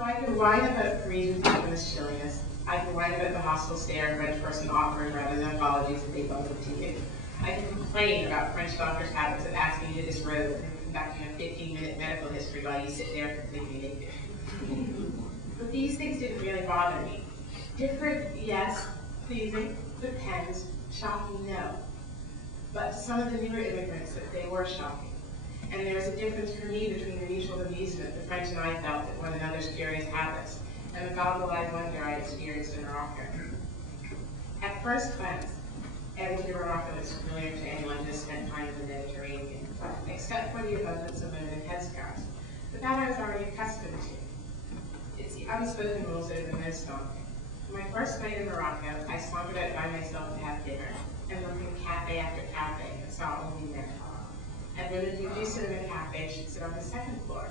So I could whine about Parisian feminist chilliness. I could whine about the hostile stare a French person offered rather than apologies if they bumped into you. I could complain about French doctors' habits of asking you to disrobe and conducting a 15-minute medical history while you sit there completely naked. But these things didn't really bother me. Different, yes. Pleasing, depends. Shocking, no. But some of the newer immigrants, they were shocking. And there was a difference for me between the mutual amusement the French and I felt at one another's curious habits and the goggle-eyed wonder I experienced in Morocco. At first glance, everything in Morocco is familiar to anyone who has spent time in the Mediterranean, except for the abundance of women in headscarves. But that I was already accustomed to. It's the unspoken rules that are the most daunting. My first night in Morocco, I sauntered out by myself to have dinner and looked in cafe after cafe and saw only men. And women who do sit in a cafe should sit on the second floor.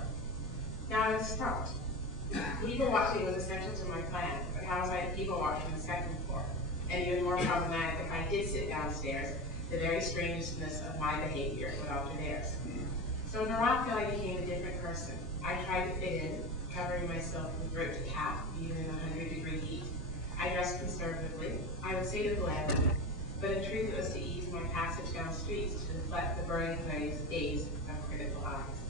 Now I was stumped. People watching was essential to my plan, but how was I to people watch on the second floor? And even more problematic, if I did sit downstairs, the very strangeness of my behavior would alter theirs. So in Morocco, I became a different person. I tried to fit in, covering myself from throat to cap, even in the 100-degree heat. I dressed conservatively. I would say to blend, but in truth it was to ease my passage down streets to reflect the burning gaze of critical eyes.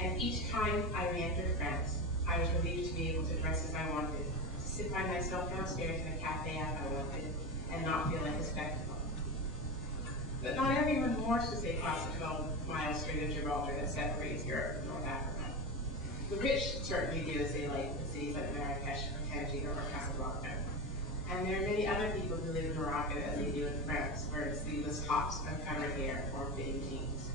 And each time I re-entered France, I was relieved to be able to dress as I wanted, to sit by myself downstairs in a cafe as I wanted, and not feel like a spectacle. But not everyone moors to stay across the 12-mile Strait of Gibraltar that separates Europe from North Africa. The rich certainly do as they like in cities like Marrakesh or Tangier or Casablanca. And there are many other people who live in Morocco as they do in France, where it's sleeveless tops, uncovered hair, or fitting jeans.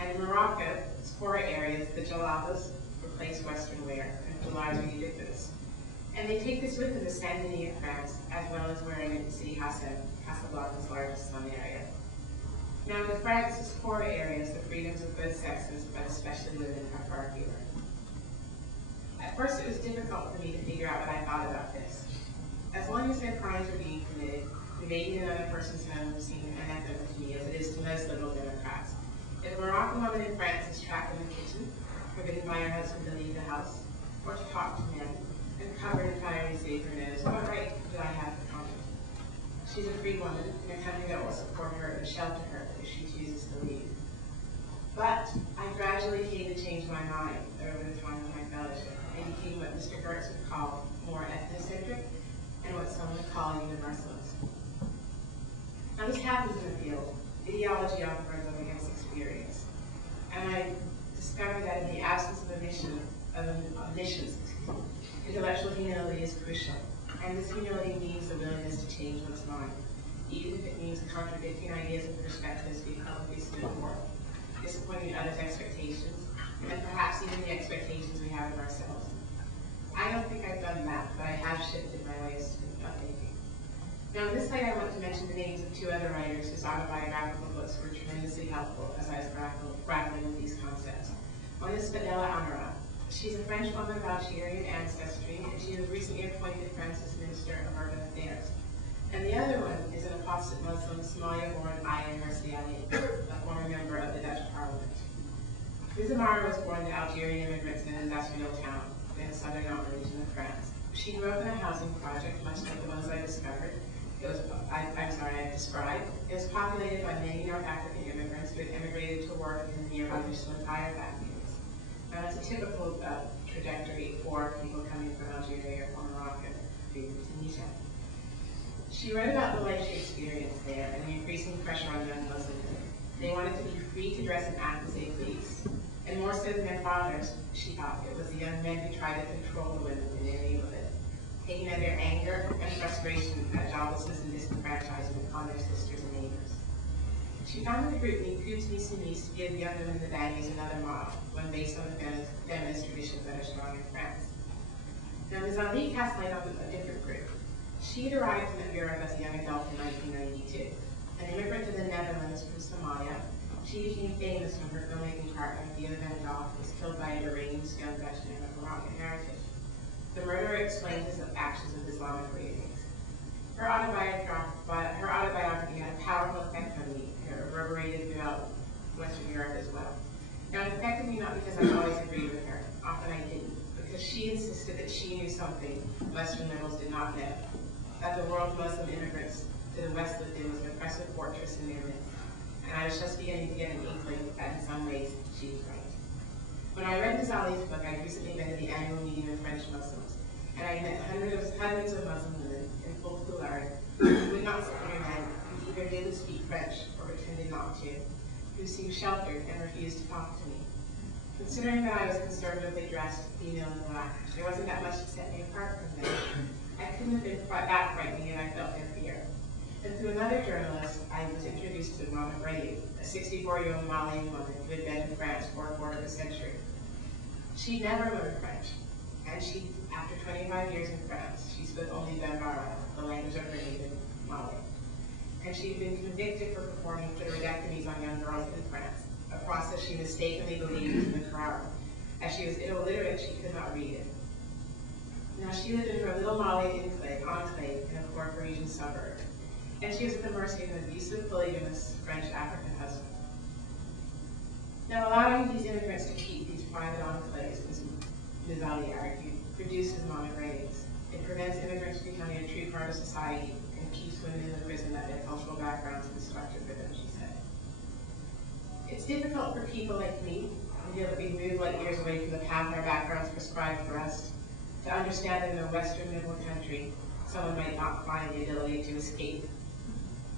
And in Morocco, its poorer areas, the jalabas replace Western wear, and foulards are ubiquitous. And they take this with them to Saint-Denis in France, as well as wearing it in City Hassan, Casablanca's largest slum area. Now in France's poorer areas, the freedoms of both sexes, but especially women, are far fewer. At first it was difficult for me to figure out what I thought about this. As long as no crimes were being committed, invading another person's home seemed anathema to me, as it is to most liberal Democrats. If a Moroccan woman in France is trapped in the kitchen, forbidden by her husband to leave the house, or to talk to men, and covered entirely save her nose, what right do I have to comment? She's a free woman in a country that will support her and shelter her if she chooses to leave. But I gradually came to change my mind over the time of my fellowship, and became what Mr. Gertz would call more ethnocentric, and what some would call universalist. Now this happens in the field. Ideology often runs up against experience. And I discovered that in the absence of omniscience, intellectual humility is crucial. And this humility means the willingness to change one's mind, even if it means contradicting ideas and perspectives we publicly stood for, disappointing others' expectations, and perhaps even the expectations we have of ourselves. I don't think I've done that, but I have shifted my ways of thinking. Now, in this slide, I want to mention the names of two other writers whose autobiographical books were tremendously helpful as I was grappling with these concepts. One is Fadela Amara. She's a French woman of Algerian ancestry, and she was recently appointed France's Minister of Urban Affairs. And the other one is an apostate Muslim, Somalia-born Aya Mercy Ali, a former member of the Dutch Parliament. Ms. Amara was born to Algerian immigrants in an industrial town in the southern mountain region of France. She grew up in a housing project, much like the ones I discovered. I described. It was populated by many North African immigrants who had immigrated to work in the nearby Michelin tire factories. Now, it's a typical trajectory for people coming from Algeria or Morocco to Tunisia. She wrote about the life she experienced there and the increasing pressure on young Muslim women. They wanted to be free to dress and act as they pleased. And more so than their fathers, she thought it was the young men who tried to control the women in their neighborhood, taking out their anger and frustration at joblessness and disenfranchisement on their sisters and neighbors. She founded the group Coups Missionnaires to give young women the values another model, one based on the feminist traditions that are strong in France. Now, Ms. Ali cast light on a different group. She had arrived in Europe as a young adult in 1992. An immigrant to the Netherlands from Somalia, she became famous when her filmmaking partner, Theo Van Gogh, was killed by a deranged young Dutchman of Moroccan heritage. The murderer explained his actions with Islamic reasons. Her autobiography had a powerful effect on me, and it reverberated throughout Western Europe as well. Now, it affected me not because I always agreed with her. Often I didn't, because she insisted that she knew something Western liberals did not know, that the world of Muslim immigrants to the West lived in was an oppressive fortress in their midst. And I was just beginning to get an inkling that in some ways she was right. When I read Ghazali's book, I'd recently been at the annual meeting of French Muslims, and I met hundreds of Muslim women in full foulard who would not support men who either didn't speak French or pretended not to, who seemed sheltered and refused to talk to me. Considering that I was conservatively dressed, female and black, there wasn't that much to set me apart from them. I couldn't have been that frightening, and I felt their fear. And through another journalist, I was introduced to Mama Brady, a 64-year-old Malian woman who had been in France for a quarter of a century. She never learned French, and she, after 25 years in France, she spoke only Bambara, the language of her native Mali. And she'd been convicted for performing clitoridectomies on young girls in France, a process she mistakenly believed was in the Quran. As she was illiterate, she could not read it. Now, she lived in her little Mali enclave in a poor Parisian suburb, and she was at the mercy of an abusive, polygamous French African husband. Now, allowing these immigrants to keep these private enclaves, as Ghazali argued, produces monograves. It prevents immigrants from becoming a true part of society and keeps women in the prison that their cultural backgrounds are destructive for them, she said. It's difficult for people like me, who feel that we move light years away from the path our backgrounds prescribe for us, to understand that in a Western middle country, someone might not find the ability to escape.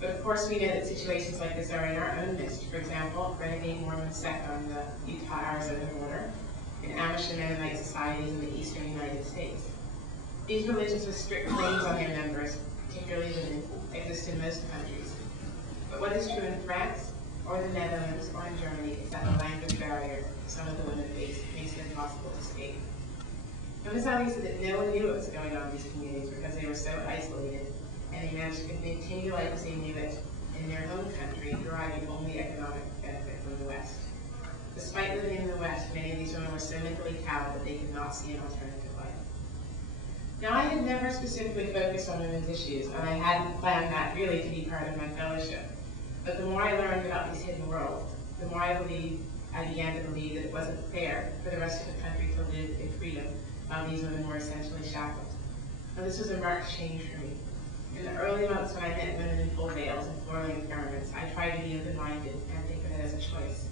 But of course, we know that situations like this are in our own midst. For example, renegade Mormon sect on the Utah-Arizona border, and Amish and Mennonite societies in the eastern United States. These religions with strict claims on their members, particularly women, exist in most countries. But what is true in France, or the Netherlands, or in Germany is that the language barrier some of the women face makes it impossible to escape. And Ghazali said that no one knew what was going on in these communities because they were so isolated, and they managed to continue life as they knew it in their home country, deriving only economic benefit from the West. Despite living in the West, many of these women were so mentally cowed that they could not see an alternative life. Now, I had never specifically focused on women's issues, and I hadn't planned that really to be part of my fellowship. But the more I learned about these hidden worlds, the more I began to believe that it wasn't fair for the rest of the country to live in freedom while these women were essentially shackled. Now, this was a marked change for me. In the early months when I met women in full veils and floor-length garments, I tried to be open-minded and think of it as a choice.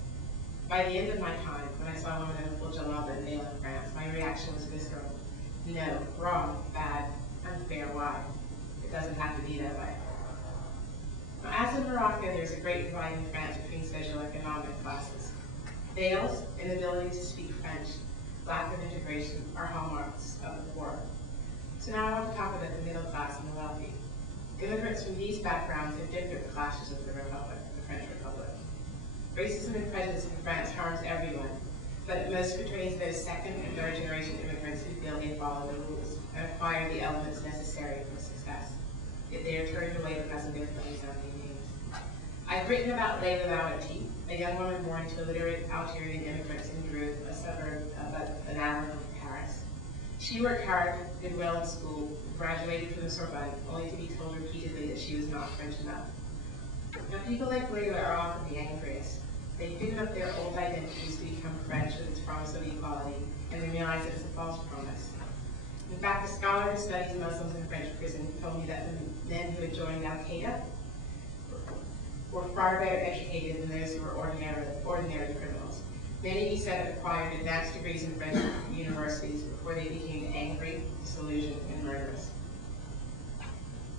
By the end of my time, when I saw women in a full jalaba and veil in France, my reaction was visceral. No, wrong, bad, unfair, why? It doesn't have to be that way. Now, as in Morocco, there's a great divide in France between socioeconomic classes. Veils, inability to speak French, lack of integration are hallmarks of the poor. So now I want to talk about the middle class and the wealthy. Immigrants from these backgrounds have different classes of the Republic, the French Republic. Racism and prejudice in France harms everyone, but it most portrays those second and third generation immigrants who feel they follow the rules and acquire the elements necessary for success. Yet they are turned away because of their families not being named. I've written about Layla Laouati, a young woman born to illiterate Algerian immigrants in Dreux, a suburb of an hour from Paris. She worked hard, did well in school, graduated from the Sorbonne, only to be told repeatedly that she was not French enough. Now, people like Layla are often the angriest. They've given up their old identities to become French with its promise of equality, and they realize that it's a false promise. In fact, a scholar who studies Muslims in French prison told me that the men who had joined Al-Qaeda were far better educated than those who were ordinary criminals. Many, he said, had acquired advanced degrees in French universities before they became angry, disillusioned, and murderous.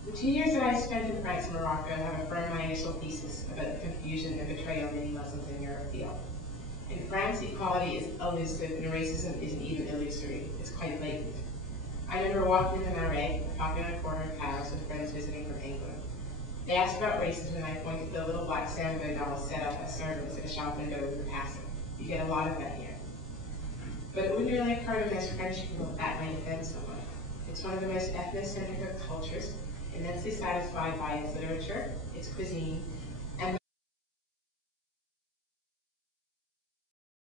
The 2 years that I spent in France and Morocco have affirmed my initial thesis about the confusion and betrayal many Muslims in Europe feel. In France, equality is elusive and racism isn't even illusory, it's quite blatant. I remember walking in the Marais, a popular corner of Paris, with friends visiting from England. They asked about racism, and I pointed to the little black Sambo dolls set up as servants at a shop window we were passing. You get a lot of that here. But it wouldn't really occur to most French people that that might offend someone. It's one of the most ethnocentric of cultures, immensely satisfied by its literature, its cuisine,